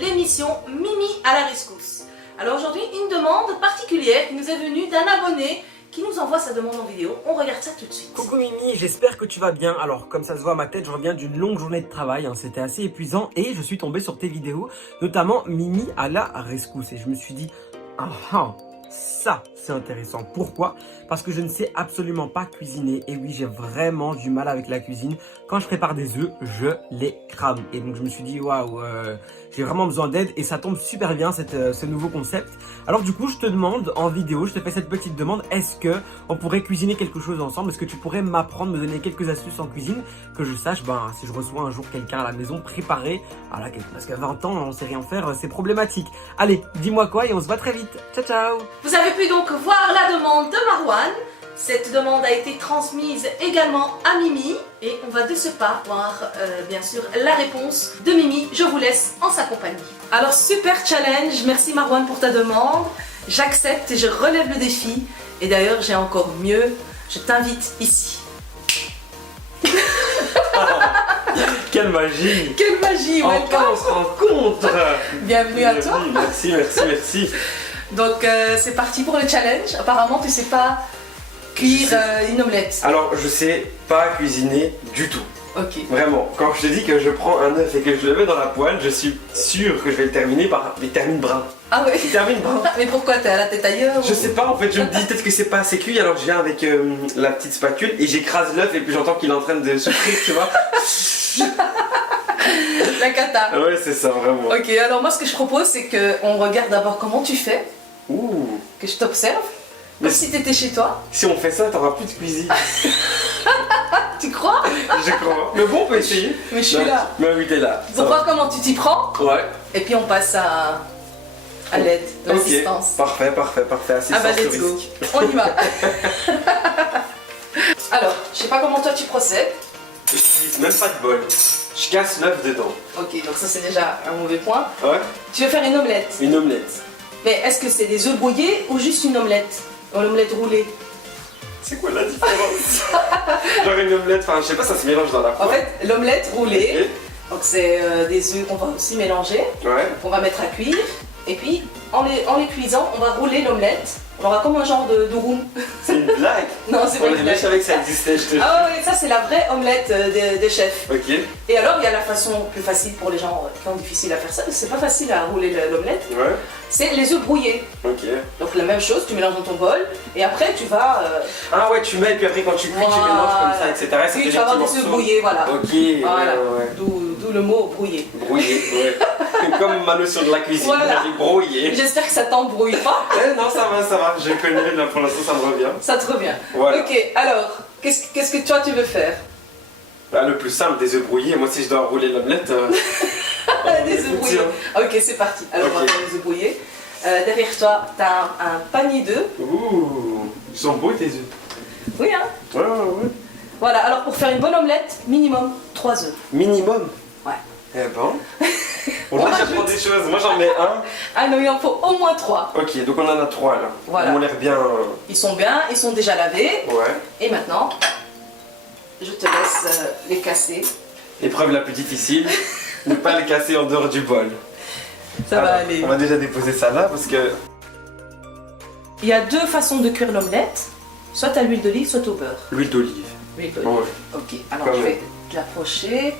l'émission Mimi à la rescousse. Alors aujourd'hui, une demande particulière qui nous est venue d'un abonné qui nous envoie sa demande en vidéo. On regarde ça tout de suite. Coucou Mimi, j'espère que tu vas bien. Alors comme ça se voit à ma tête, je reviens d'une longue journée de travail, c'était assez épuisant et je suis tombé sur tes vidéos, notamment Mimi à la rescousse. Et je me suis dit, ça c'est intéressant. Pourquoi? Parce que je ne sais absolument pas cuisiner. Et oui, j'ai vraiment du mal avec la cuisine. Quand je prépare des œufs, je les crame. Et donc je me suis dit, waouh, j'ai vraiment besoin d'aide. Et ça tombe super bien ce nouveau concept. Alors du coup, je te demande en vidéo, je te fais cette petite demande. Est-ce que on pourrait cuisiner quelque chose ensemble? Est-ce que tu pourrais m'apprendre, me donner quelques astuces en cuisine, que je sache, si je reçois un jour quelqu'un à la maison, préparer. Voilà, parce qu'à 20 ans, on sait rien faire, c'est problématique. Allez, dis-moi quoi et on se voit très vite. Ciao, ciao. Vous avez pu donc voir la demande de Marwan. Cette demande a été transmise également à Mimi et on va de ce pas voir bien sûr la réponse de Mimi. Je vous laisse en sa compagnie. Alors super challenge, merci Marwan pour ta demande. J'accepte et je relève le défi. Et d'ailleurs j'ai encore mieux, je t'invite ici. Quelle magie! Quelle magie! Enfin on se rencontre! Bienvenue à toi! Merci, merci, merci! Donc c'est parti pour le challenge. Apparemment tu sais pas cuire une omelette. Alors je sais pas cuisiner du tout. Ok. Vraiment, quand je te dis que je prends un œuf et que je le mets dans la poêle, je suis sûr que je vais le terminer par... Il termine brun. Ah ouais. Il termine brun. Mais pourquoi t'as la tête ailleurs? Je sais pas en fait, je me dis peut-être que c'est pas assez cuit, alors je viens avec la petite spatule et j'écrase l'œuf et puis j'entends qu'il est en train de se frire, tu vois. La cata. Ouais, c'est ça, vraiment. Ok, alors moi ce que je propose c'est qu'on regarde d'abord comment tu fais, Ouh. que je t'observe, Mais comme si t'étais chez toi. Si on fait ça, t'auras plus de cuisine. Tu crois? Je crois. Mais bon, on peut essayer. Mais je suis là. Mais oui, t'es là. Pour voir comment tu t'y prends. Ouais. Et puis on passe à l'aide, l'assistance. Ok, parfait, parfait, parfait. Assistance Ah bah let's go, on y va. Alors, je sais pas comment toi tu procèdes. Je n'utilise même pas de bol. Je casse l'œuf dedans. Ok, donc ça c'est déjà un mauvais point. Ouais. Tu veux faire une omelette. Une omelette. Mais est-ce que c'est des œufs brouillés ou juste une omelette? Ou l'omelette roulée? C'est quoi la différence? Genre une omelette, enfin je sais pas, ça se mélange dans la poêle. En fait, l'omelette roulée, Ok. donc c'est des œufs qu'on va aussi mélanger. Ouais. On va mettre à cuire. Et puis, en les cuisant, on va rouler l'omelette. On aura comme un genre de roux. C'est une blague. Non, c'est pas On une est blague. je savais que ça existait, je te jure. Ah oui, ça c'est la vraie omelette des chefs. Ok. Et alors, il y a la façon plus facile pour les gens qui ont difficile à faire ça. C'est pas facile à rouler l'omelette. Ouais. C'est les œufs brouillés. Ok. Donc la même chose, tu mélanges dans ton bol. Et après, tu vas... Ah ouais, tu mets, et puis après quand tu cuis, tu mélanges comme ça, etc. Et ça Oui, fait tu vas avoir des petits œufs morceaux. brouillés, voilà. Ok, Voilà. ouais. D'où le mot brouillé. Brouillé, ouais. Comme ma notion de la cuisine, Voilà. j'ai brouillé. J'espère que ça t'embrouille pas. Non, ça va, je connais, là pour l'instant ça me revient. Ça te revient. Voilà. Ok, alors, qu'est-ce que toi tu veux faire? Bah, le plus simple, des œufs brouillés. Moi, si je dois rouler l'omelette. Des œufs brouillés. Ok, c'est parti. Alors, on va faire les œufs brouillés. Derrière toi, tu as un panier d'œufs. Ouh, ils sont beaux tes œufs. Oui, hein? Ouais, ouais, ouais. Voilà, alors pour faire une bonne omelette, minimum 3 œufs. Minimum. Ouais. Eh ben. On va j'apprends des choses. Moi, j'en mets un. Ah non, il en faut au moins 3. Ok, donc on en a 3 là. Voilà. Ils ont l'air bien. Ils sont bien, ils sont déjà lavés. Ouais. Et maintenant, je te laisse les casser. Épreuve la plus difficile, ne pas le casser en dehors du bol. Ça va Alors, aller. On va déjà déposer ça là parce que. Il y a 2 façons de cuire l'omelette. Soit à l'huile d'olive, soit au beurre. L'huile d'olive. L'huile d'olive. Ouais. Ok, alors Quand je même. vais te l'approcher.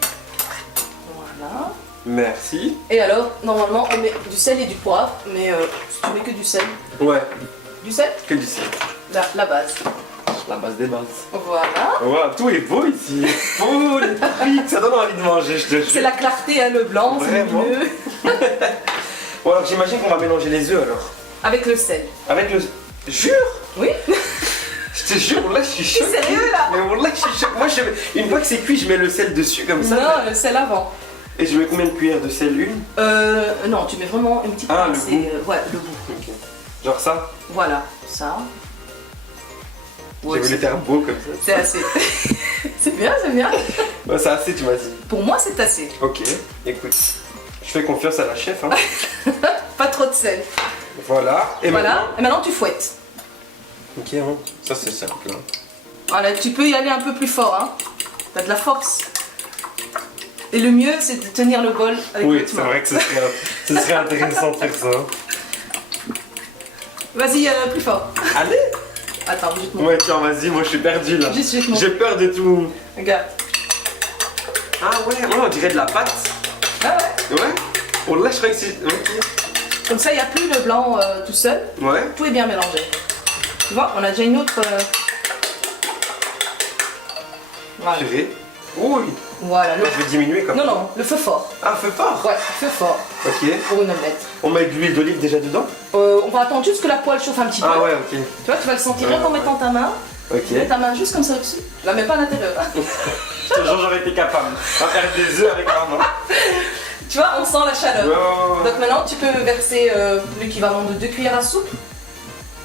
Voilà. Merci. Et alors, normalement, on met du sel et du poivre. Mais si tu mets que du sel. Ouais, Du sel? que du sel. La base. La base des bases. Voilà. Wow, tout est beau ici. Oh, les frites, ça donne envie de manger, je te jure. C'est la clarté, hein, le blanc, c'est Vraiment. mieux. Bon, alors j'imagine qu'on va mélanger les œufs alors. Avec le sel. Avec le. Jure? Oui? Je te jure, là je suis T'es choqué. sérieux là? Mais là je suis choqué. Moi, une fois que c'est cuit, je mets le sel dessus comme ça. Non, le sel avant. Et je mets combien de cuillères de sel? Une? Non, tu mets vraiment une petite Ah, le pincée, goût. ouais, le goût. Ok. Genre ça? Voilà, ça. J'ai voulu faire beau comme ça. C'est assez. C'est bien, c'est bien. Ouais, c'est assez, tu m'as dit. Pour moi, c'est assez. Ok, écoute. Je fais confiance à la chef. Hein. Pas trop de sel. Voilà. Et Voilà. Et maintenant, tu fouettes. Ok, hein. Ça c'est simple. Hein. Voilà, tu peux y aller un peu plus fort, hein. T'as de la force. Et le mieux, c'est de tenir le bol avec Oui, l'autre c'est main. vrai que ce serait intéressant de faire ça. Vas-y, plus fort. Allez. Attends, je te montre. Ouais, tiens, vas-y, moi je suis perdu là. Juste, je te montre. J'ai peur de tout. Regarde. Ah ouais, on dirait de la pâte. Ah ouais. Ouais. Oh là, je crois que c'est... Ok. Comme ça, il n'y a plus le blanc tout seul. Ouais. Tout est bien mélangé. Tu vois, on a déjà une autre... Voilà. Purée. Oui. Voilà. Je vais diminuer comme Non, ça. non, le feu fort. Ah, feu fort. Ouais, feu fort Ok. pour une omelette. On met de l'huile d'olive déjà dedans. On va attendre juste que la poêle chauffe un petit peu. Ah ouais, ok. Tu vois, tu vas le sentir rien qu'en mettant ta main. Ok. Mets ta main juste comme ça au-dessus. La mets pas à l'intérieur. Hein. Je te jure, j'aurais été capable. On va faire des œufs avec ma main. Tu vois, on sent la chaleur. Ouais. Donc maintenant, tu peux verser l'équivalent de 2 cuillères à soupe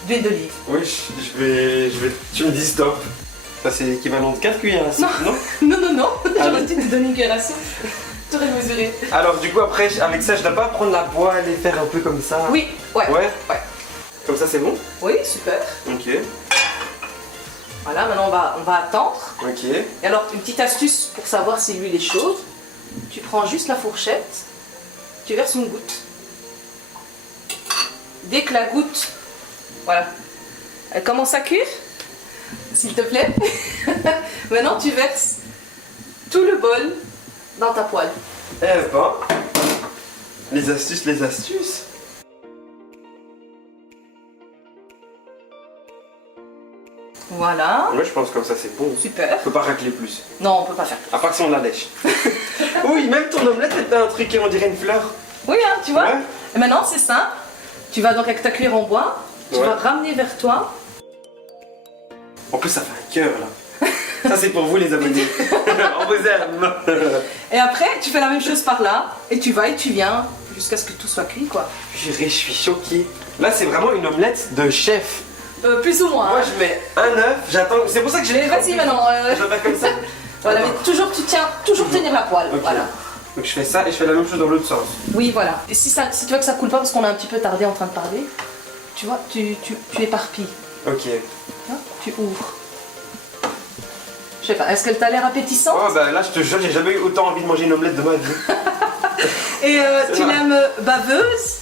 d'huile d'olive. Oui, je vais... Tu me dis stop. Ça, c'est l'équivalent de 4 cuillères à soupe, non? Non, non, non. Allez. J'aurais dû te donner une cuillère à soupe. T'aurais mesuré. Alors, du coup, après, avec ça, je dois pas prendre la poêle et faire un peu comme ça. Oui, ouais. Ouais. Ouais. Comme ça, c'est bon? Oui, super. Ok. Voilà, maintenant on va attendre. Ok. Et alors, une petite astuce pour savoir si l'huile est chaude. Tu prends juste la fourchette, tu verses une goutte. Dès que la goutte, voilà, elle commence à cuire, s'il te plaît, maintenant tu verses tout le bol dans ta poêle. Eh ben, les astuces, les astuces. Voilà, Ouais, je pense comme ça, c'est bon. super. Faut pas racler plus. Non, on peut pas faire. À part si on la lèche. Oui, même ton omelette, c'était un truc qui on dirait une fleur. Oui, hein, tu vois. Ouais. Et maintenant, c'est simple. Tu vas donc avec ta cuillère en bois, tu Ouais. vas ramener vers toi. En plus, ça fait un cœur là. Ça, c'est pour vous, les abonnés. On vous aime. Et après, tu fais la même chose par là, et tu vas et tu viens jusqu'à ce que tout soit cuit, quoi. Purée, je suis choqué. Là, c'est vraiment une omelette de chef. Plus ou moins. Moi, hein. je mets un œuf, j'attends. C'est pour ça que j'ai. Mais vas-y maintenant. Je vais faire comme ça. Voilà, Attends. mais toujours tu tiens, toujours tenir la poêle. Ok. Voilà. Donc, je fais ça et je fais la même chose dans l'autre sens. Oui, voilà. Et si tu vois que ça coule pas parce qu'on a un petit peu tardé en train de parler, tu vois, tu éparpilles. Ok. Hein, tu ouvres. Je sais pas, est-ce qu'elle t'a l'air appétissante? Oh, bah là, je te jure, j'ai jamais eu autant envie de manger une omelette de ma vie. Et tu vrai. l'aimes baveuse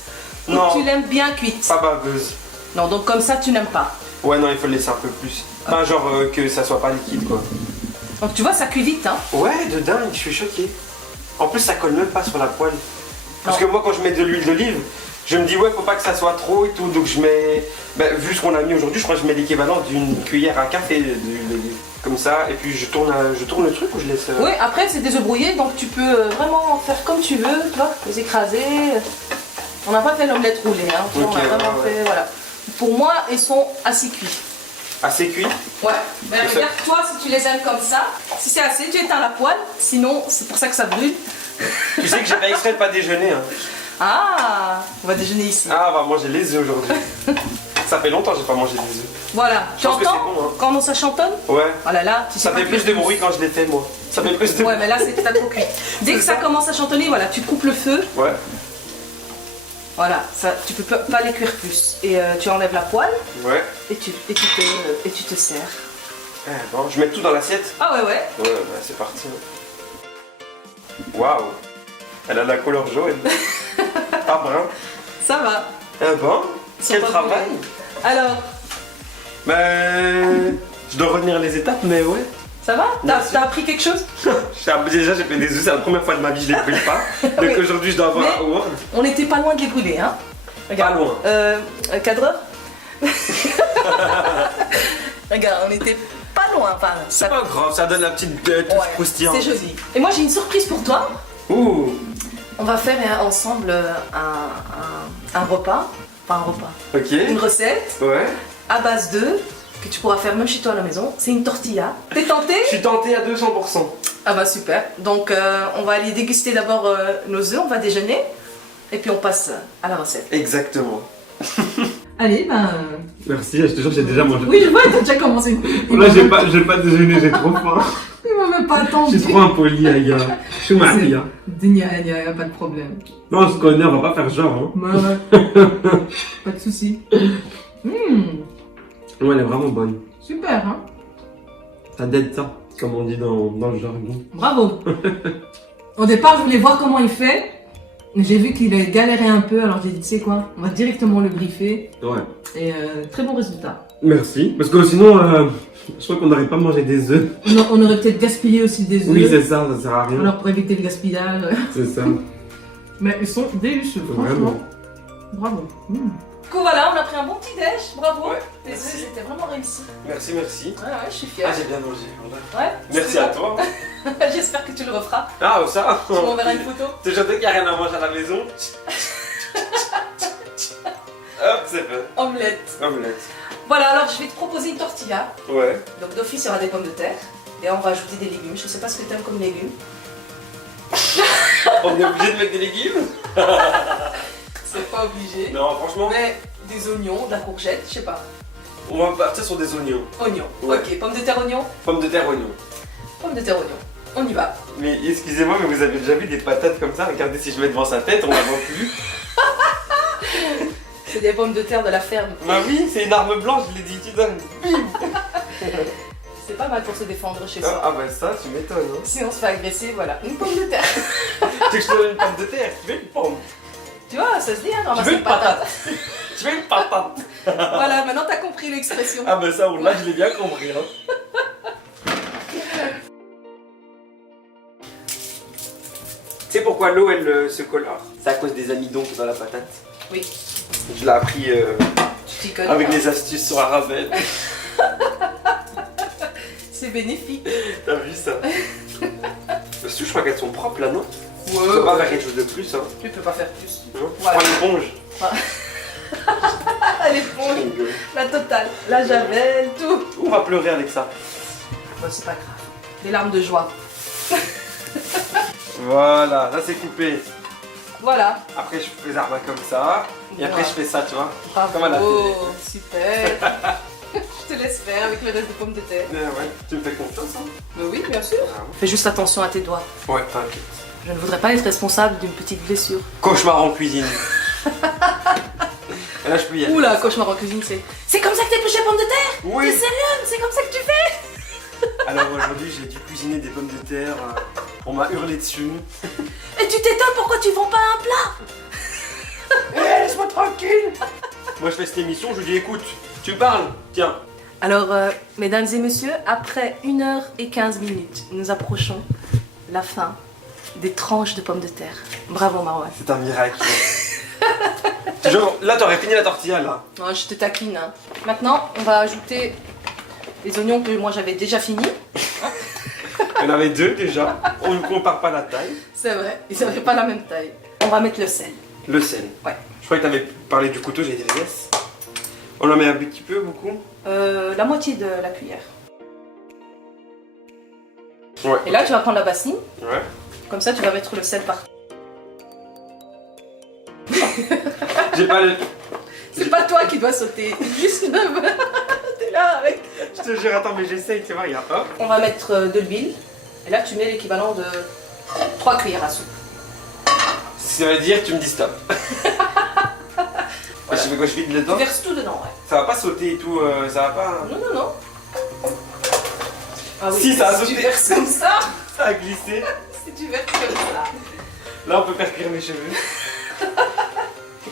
Non. ou tu l'aimes bien cuite? Pas baveuse. Non, donc comme ça tu n'aimes pas. Ouais, non, il faut le laisser un peu plus. Enfin, genre que ça soit pas liquide, quoi. Donc tu vois, ça cuit vite, hein. Ouais, de dingue, je suis choqué. En plus, ça colle même pas sur la poêle. Parce Non. que moi, quand je mets de l'huile d'olive, je me dis, ouais, faut pas que ça soit trop et tout. Donc, je mets. Bah, vu ce qu'on a mis aujourd'hui, je crois que je mets l'équivalent d'une cuillère à café d'huile d'olive. Comme ça, et puis je tourne le truc ou je laisse. Oui, après c'est des œufs brouillés, donc tu peux vraiment faire comme tu veux, tu vois, les écraser. On n'a pas fait l'omelette roulée, hein. Tu vois, Ok, on a vraiment ouais. fait, voilà. Pour moi, ils sont assez cuits. Assez cuit. Ouais, mais Et ça- regarde-toi si tu les aimes comme ça. Si c'est assez, tu éteins la poêle, sinon c'est pour ça que ça brûle. Tu sais que j'ai fait exprès de pas déjeuner. Hein. Ah, on va déjeuner ici. Ah, on va manger les œufs aujourd'hui. Ça fait longtemps que j'ai pas mangé des œufs. Voilà, tu pense que entends c'est bon, hein. quand ça chantonne? Ouais. Voilà, là, tu sais Ça pas fait que plus de le- bruit quand je l'ai fait, moi. Ça fait plus de Ouais, mais là c'est que t'as trop cuit. Dès que ça commence à chantonner, voilà, tu coupes le feu. Ouais. Voilà, ça, tu peux pas les cuire plus. Et tu enlèves la poêle Ouais. et tu te sers. Eh, bon, je mets tout dans l'assiette. Ah ouais, ouais. Ouais, bah, c'est parti. Waouh. Elle a la couleur jaune. Pas brun. Ça va. Eh ben, Ils sont quel pas travail. brûlés. Alors, Je dois revenir les étapes, mais ouais. ça va? Merci. T'as appris quelque chose? Déjà, j'ai fait des œufs, c'est la première fois de ma vie, je les brûle pas. Donc Oui. aujourd'hui, je dois avoir Mais- un Word. On n'était pas loin de les brûler, hein? Pas loin. Cadreur? Regarde, on était pas loin, enfin, ça... C'est pas grave, ça donne la petite touche Ouais, croustillante. c'est joli. Et moi j'ai une surprise pour toi. Ouh. On va faire ensemble un repas, enfin un repas, une Ok. recette Ouais. à base d'œufs que tu pourras faire même chez toi à la maison. C'est une tortilla. T'es tenté? Je suis tenté à 200%. Ah bah super. Donc on va aller déguster d'abord nos œufs, on va déjeuner et puis on passe à la recette. Exactement. Allez, ben... Merci, je te jure, j'ai déjà mangé. Oui, je vois, t'as déjà commencé. Là, j'ai pas déjeuné, j'ai trop faim. Il m'a même pas attendu. Je suis trop impoli, Aya. Je suis marié. Hein. Il n'y a pas de problème. Non, on se connaît, on va pas faire genre. Hein. Ouais. Pas de soucis. Ouais, elle est vraiment bonne. Super, hein? Ça dead ça, comme on dit dans le jargon. Bravo. Au départ, je voulais voir comment il fait. J'ai vu qu'il a galéré un peu, alors j'ai dit, tu sais quoi, on va directement le griffer. Ouais. Et très bon résultat. Merci. Parce que sinon, je crois qu'on n'aurait pas mangé des œufs. On aurait peut-être gaspillé aussi des œufs. Oui, c'est ça sert à rien. Alors pour éviter le gaspillage. C'est ça. Mais ils sont délicieux, franchement. Vraiment. Bravo. Du coup voilà, on a pris un bon petit déj, bravo. Ouais, Les œufs, merci. c'était vraiment réussi. Merci, merci. Ouais, je suis fière. Ah, j'ai bien mangé. Ouais. Merci c'est à bon. toi. J'espère que tu le referas. Ah, ça. Tu m'enverras une photo. Toujours qu'il n'y a rien à manger à la maison. Hop, c'est fait. Omelette. Omelette. Voilà, alors je vais te proposer une tortilla. Ouais. Donc d'office, il y aura des pommes de terre. Et on va ajouter des légumes. Je sais pas ce que tu aimes comme légumes. On est obligé de mettre des légumes? C'est pas obligé. Non, franchement, Mais des oignons, de la courgette, je sais pas. on va partir sur des oignons. Oignons. Ouais. Ok, pommes de terre, oignons. Pommes de terre, oignons. Pommes de terre, oignons. On y va. Mais excusez-moi, mais vous avez déjà vu des patates comme ça? Regardez, si je mets devant sa tête, on la voit plus. C'est des pommes de terre de la ferme. Bah oui, c'est une arme blanche, je l'ai dit, tu donnes. C'est pas mal pour se défendre chez soi. Ah bah ça, tu m'étonnes. Hein. Si on se fait agresser, voilà. Une pomme de terre. Tu veux que je te donne une pomme de terre? Tu veux une pomme? Tu vois, ça se dit, hein, Tu ramasser veux une patate? Tu veux une patate? Voilà, maintenant t'as compris l'expression. Ah bah ça, là, je l'ai bien compris. Hein. Tu sais pourquoi l'eau, elle se colore? C'est à cause des amidons dans la patate. Oui. Je l'ai appris Tu t'y connais. avec les astuces sur Arabelle. C'est bénéfique. T'as vu ça? Parce que je crois qu'elles sont propres là, non? Ouais, Tu peux pas faire quelque chose de plus, hein? Tu peux pas faire plus. Non. Voilà. Prends l'éponge. L'éponge, la totale. La javel, tout. On va pleurer avec ça. Bon, c'est pas grave. Des larmes de joie. Voilà, là c'est coupé. Voilà. Après je fais l'arbre comme ça. Et après je fais ça, tu vois. Bravo. Comme à la télé. Super. Je te laisse faire avec le reste de pommes de terre. Ouais, tu me fais confiance, hein? Mais oui, bien sûr. Ah Fais juste attention à tes doigts. ouais, t'inquiète. Je ne voudrais pas être responsable d'une petite blessure. Cauchemar en cuisine. Et là je peux y aller. Oula, cauchemar en cuisine, c'est... C'est comme ça que t'épluches les pommes de terre? Oui. T'es sérieux? C'est comme ça que tu fais? Alors aujourd'hui j'ai dû cuisiner des pommes de terre. On m'a hurlé dessus. Et tu t'étonnes pourquoi tu vends pas un plat? Eh, laisse-moi tranquille. Moi je fais cette émission, je lui dis écoute, tu parles, tiens. Alors, mesdames et messieurs, après 1h15, nous approchons la fin des tranches de pommes de terre. Bravo Marwan. C'est un miracle. Genre, là t'aurais fini la tortilla là. Ouais, je te taquine. Hein. Maintenant, on va ajouter les oignons que moi j'avais déjà fini. Il y en avait deux déjà. On ne compare pas la taille. C'est vrai, ils n'avaient pas la même taille. On va mettre le sel. Le sel. Ouais. Je crois que t'avais parlé du couteau, j'ai dit yes. On en met un petit peu, beaucoup. La moitié de la cuillère. Ouais. Et là, tu vas prendre la bassine. Ouais. Comme ça, tu vas mettre le sel partout. J'ai pas le... C'est pas toi qui dois sauter, juste le... T'es là avec... Je te jure, attends, mais j'essaye, tu vois, regarde. Hop. On va mettre de l'huile. Et là, tu mets l'équivalent de 3 cuillères à soupe. Ça veut dire tu me dis stop. Voilà. Je fais quoi, je vide Tu dedans? verses tout dedans, ouais. Ça va pas sauter et tout, ça va pas... Non, non, non. Ah oui, Si, ça a tu sauté. verses comme ça, Ça a glissé. si tu verses comme ça. Là, on peut faire cuire mes cheveux.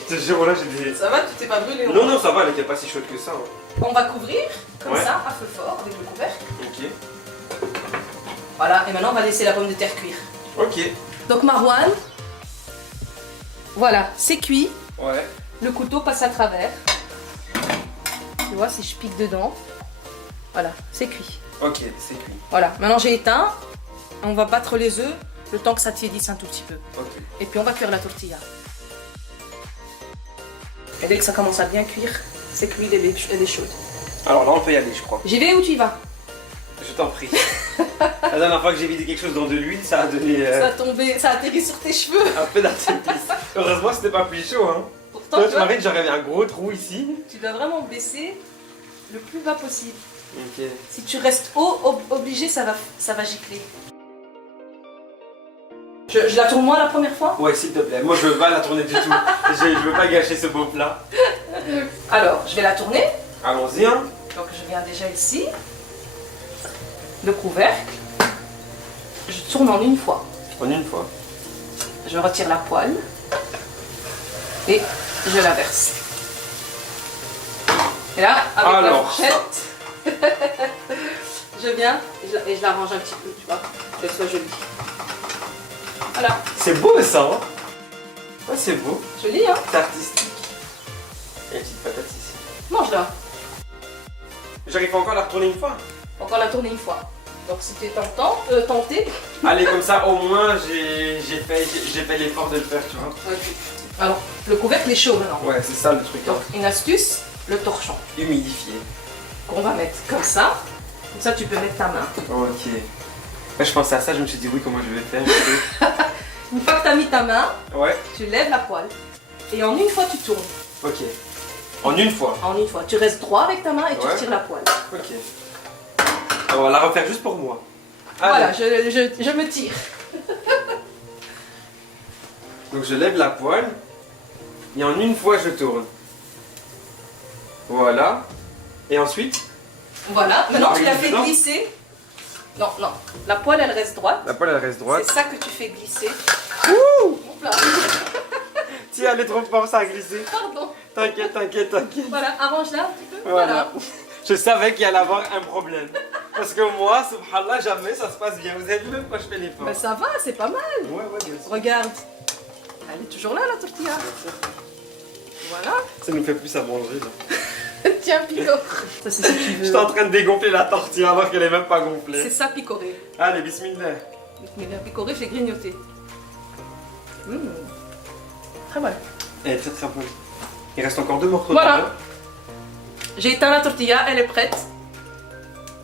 Je te jure, là, j'ai des... Ça va, tu t'es pas brûlé. Non, non, ça va, elle était pas si chaude que ça. Hein. On va couvrir, comme Ouais. ça, à feu fort, avec le couvercle. Ok. Voilà, et maintenant on va laisser la pomme de terre cuire. Ok. Donc Marwan, voilà, c'est cuit. Ouais. Le couteau passe à travers. Tu vois, si je pique dedans. Voilà, c'est cuit. Ok, c'est cuit. Voilà, maintenant j'ai éteint. On va battre les œufs le temps que ça tiédisse un tout petit peu. Ok. Et puis on va cuire la tortilla. Et dès que ça commence à bien cuire, c'est cuit, elle est chaude. Alors là, on peut y aller, je crois. J'y vais ou tu y vas? Je t'en prie. La dernière fois que j'ai vidé quelque chose dans de l'huile, ça a donné Ça a tombé, ça a atterri sur tes cheveux. un peu d'artifice. Heureusement, c'était pas plus chaud. Hein. Pourtant, Toi, tu tu vois, m'arrêtes, j'aurais un gros trou ici. tu dois vraiment baisser le plus bas possible. Ok. Si tu restes haut, obligé, ça va gicler. Je la tourne moi la première fois? Ouais, s'il te plaît. Moi, je veux pas la tourner du tout. Je veux pas gâcher ce beau plat. Alors, je vais la tourner. Allons-y, hein. Donc, je viens déjà ici. Le couvercle. Je tourne en une fois. En une fois. Je retire la poêle et je la verse. Et là, avec la Alors, fourchette, je viens et je l'arrange un petit peu, tu vois, qu'elle soit jolie. Voilà. C'est beau ça, hein? Ouais, c'est beau. Joli, hein? C'est artistique. Et une petite patate ici. Mange-la. J'arrive encore à la retourner une fois. Encore la tourner une fois. Donc c'était tenté. Allez, comme ça, au moins, j'ai fait l'effort de le faire, tu vois. Ok. Alors, le couvercle est chaud maintenant. Ouais, c'est ça le truc. Donc, une astuce, le torchon. Humidifié. Qu'on va mettre comme ça. Comme ça, tu peux mettre ta main. Ok. Ouais, je pensais à ça, je me suis dit oui, comment je vais faire. Une fois que tu as mis ta main, Ouais, tu lèves la poêle. Et en une fois, tu tournes. ok. En une fois. En une fois. Tu restes droit avec ta main et tu Ouais. retires la poêle. Ok. On va la refaire juste pour moi. Voilà, Allez. je me tire. Donc je lève la poêle. Et en une fois, je tourne. Voilà. Et ensuite, Voilà. Maintenant, tu la Arrive fais dedans. glisser. Non, non. La poêle, elle reste droite. la poêle, elle reste droite. C'est ça que tu fais glisser. Ouh! Hop là. Tiens, elle est trop forte, ça a glissé. Pardon. T'inquiète, t'inquiète, t'inquiète. Voilà, arrange-la un petit peu. Voilà. Je savais qu'il allait avoir un problème. Parce que moi, subhanallah, jamais ça se passe bien. Vous avez vu même quand je fais l'effort. Ben, ça va, c'est pas mal. Ouais, ouais, bien sûr. Regarde. Elle est toujours là, la tortilla. Voilà. Ça nous fait plus à manger, là. Tiens, picore. Ça, c'est ce que tu veux. J'étais en train de dégonfler la tortilla alors qu'elle est même pas C'est gonflée. ça, picorer. Allez, bismillah. Mais bien picoré, j'ai grignoté. Très bon. Elle est très très bonne. Il reste encore 2 morceaux Voilà. de pain. J'ai éteint la tortilla, elle est prête.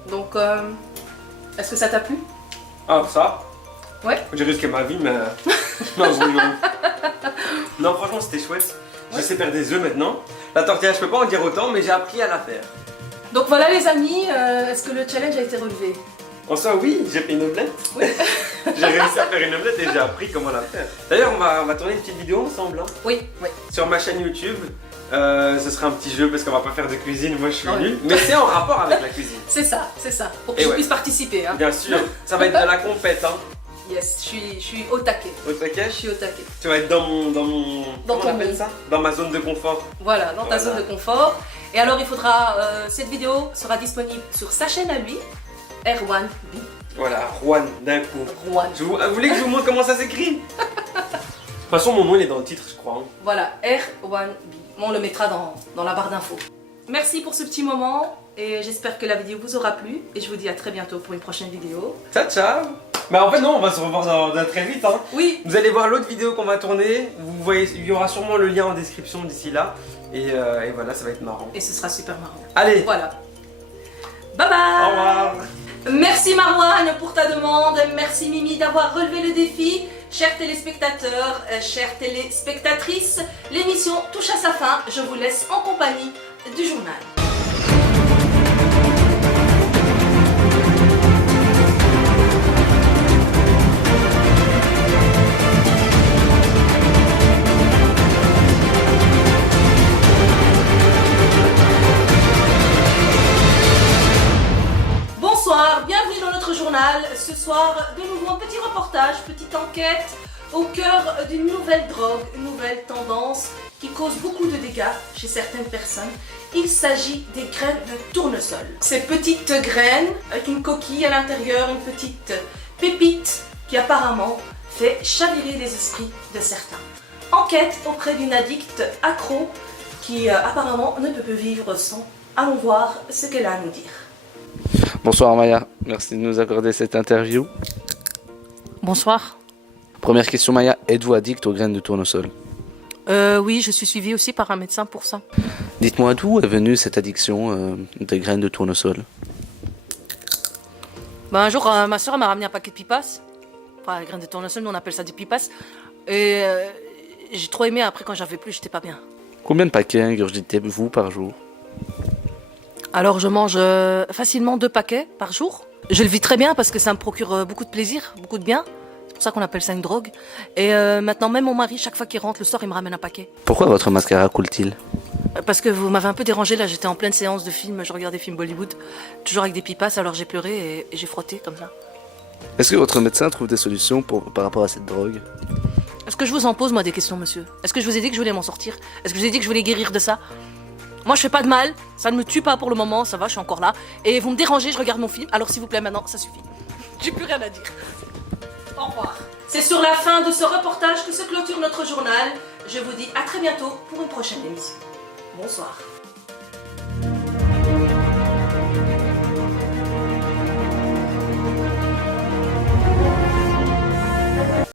Donc, est-ce que ça t'a plu? Ah, ça? Ouais. J'ai risqué ma vie, mais. Non, oui, non. Non, franchement, c'était chouette. Je sais faire des œufs maintenant. La tortilla, je peux pas en dire autant, mais j'ai appris à la faire. Donc voilà les amis, est-ce que le challenge a été relevé? En soi, oui, j'ai fait une omelette. Oui. J'ai réussi à faire une omelette et j'ai appris comment la faire. D'ailleurs, on va tourner une petite vidéo ensemble. Hein. Oui, oui. Sur ma chaîne YouTube. Ce sera un petit jeu parce qu'on va pas faire de cuisine, moi je suis Ouais. nul. Mais c'est en rapport avec la cuisine. C'est ça, pour que Et je ouais. puisse participer. Hein. Bien sûr, ça va être de la compète. Hein. Yes, je suis au taquet. Au taquet, Je suis au taquet. tu vas être dans mon. Dans comment ton on appelle monde. ça? Dans ma zone de confort. Voilà, dans ta Voilà. zone de confort. Et alors il faudra, cette vidéo sera disponible sur sa chaîne à lui, R1B. Voilà, Juan d'un coup. Juan. Vous voulez que je vous montre comment ça s'écrit? De toute façon, mon nom il est dans le titre, je crois. Hein. Voilà, R1B. On le mettra dans la barre d'infos. Merci pour ce petit moment et j'espère que la vidéo vous aura plu. Et je vous dis à très bientôt pour une prochaine vidéo. Ciao, ciao! Bah en fait non, on va se revoir dans très vite. Hein. Oui, Vous allez voir l'autre vidéo qu'on va tourner. Vous voyez, il y aura sûrement le lien en description d'ici là. Et voilà, ça va être marrant. et ce sera super marrant. Allez, Voilà. Bye bye. au revoir! Merci Marwan pour ta demande. Merci Mimi d'avoir relevé le défi. Chers téléspectateurs, chères téléspectatrices, l'émission touche à sa fin. Je vous laisse en compagnie du journal. Bonsoir, bienvenue dans notre journal. Ce soir, de nouveau un petit reportage, petite enquête au cœur d'une nouvelle drogue, une nouvelle tendance qui cause beaucoup de dégâts chez certaines personnes. Il s'agit des graines de tournesol. Ces petites graines avec une coquille à l'intérieur, une petite pépite qui apparemment fait chavirer les esprits de certains. Enquête auprès d'une addict accro qui apparemment ne peut plus vivre sans. Allons voir ce qu'elle a à nous dire. Bonsoir Maya, merci de nous accorder cette interview. Bonsoir. Première question Maya, êtes-vous addict aux graines de tournesol? Oui, je suis suivie aussi par un médecin pour ça. Dites-moi d'où est venue cette addiction des graines de tournesol? Ben, un jour, ma soeur m'a ramené un paquet de pipas. Enfin, les graines de tournesol, nous on appelle ça des pipas. Et j'ai trop aimé, après quand j'avais plus, j'étais pas bien. Combien de paquets ingurgitez-vous par jour? Alors je mange facilement 2 paquets par jour. Je le vis très bien parce que ça me procure beaucoup de plaisir, beaucoup de bien. C'est pour ça qu'on appelle ça une drogue. Et maintenant, même mon mari, chaque fois qu'il rentre le soir, il me ramène un paquet. Pourquoi votre mascara coule-t-il? Parce que vous m'avez un peu dérangé là, j'étais en pleine séance de film, je regardais des films Bollywood, toujours avec des pipas, alors j'ai pleuré et j'ai frotté comme ça. Est-ce que votre médecin trouve des solutions par rapport à cette drogue? Est-ce que je vous en pose, moi, des questions, monsieur? Est-ce que je vous ai dit que je voulais m'en sortir? Est-ce que je vous ai dit que je voulais guérir de ça? Moi, je fais pas de mal, ça ne me tue pas pour le moment, ça va, je suis encore là. Et vous me dérangez, je regarde mon film, alors s'il vous plaît, maintenant, ça suffit. J'ai plus rien à dire. Au revoir. C'est sur la fin de ce reportage que se clôture notre journal. Je vous dis à très bientôt pour une prochaine émission. Bonsoir.